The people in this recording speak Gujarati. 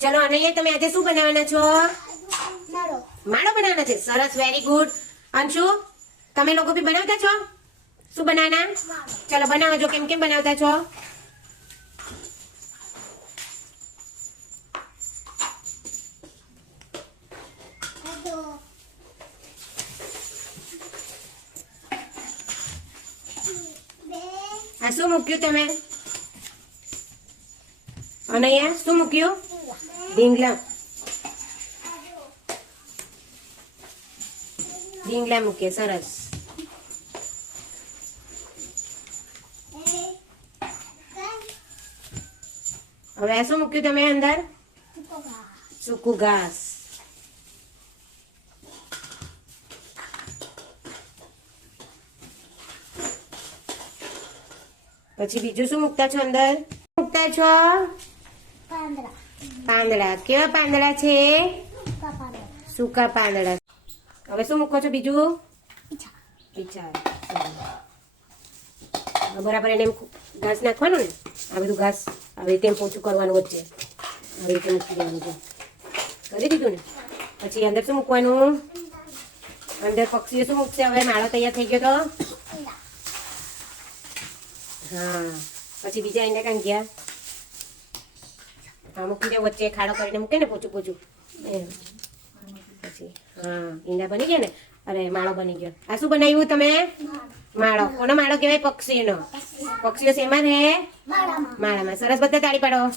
ચલો અનૈયા તમે આજે શું બનાવવાના છો? મારો માળો બનાવવાના છે? સરસ વેરી ગુડ અંશુ તમે લોકો બી બનાવતા છો? શું બનાવવાના? ચલો બનાવો છો કેમ કેમ બનાવતા છો? આ શું મૂક્યું તમે? અને અહીંયા શું મૂક્યું? ઢીંગલા ઢીંગલા મૂકીએ સરસ હવે શું મૂક્યું તમે અંદર સૂકું ઘાસ પછી બીજું શું મૂકતા છો અંદર મૂકતા છો પાંદડા. કેવા પાંદડા છે? સૂકા પાંદડા. હવે શું મૂકો છો બીજું? વિચાર બરાબર એને ઘાસ નાખવાનું ને? આ બધું ઘાસ આવી રીતે પોચું કરવાનું વચ્ચે. આવી રીતે મૂકી દેવાનું છે. કરી દીધું ને? પછી અંદર શું મૂકવાનું? અંદર પક્ષીઓ શું મૂકશે? હવે માળો તૈયાર થઈ ગયો તો? હા. પછી બીજા એને કાંઈ ગયા? હા મૂકી દે વચ્ચે ખાડો કરીને મૂકે ને પોચું પોચું. એમ. પછી હા ઈંડા બની ગયા ને? અરે માળો બની ગયો. આ શું બનાવ્યું તમે? માળો. કોનો માળો કહેવાય? પક્ષીનો. પક્ષીઓ શેમાં રહે? માળામાં. માળામાં. સરસ બધા તાળી પાડો.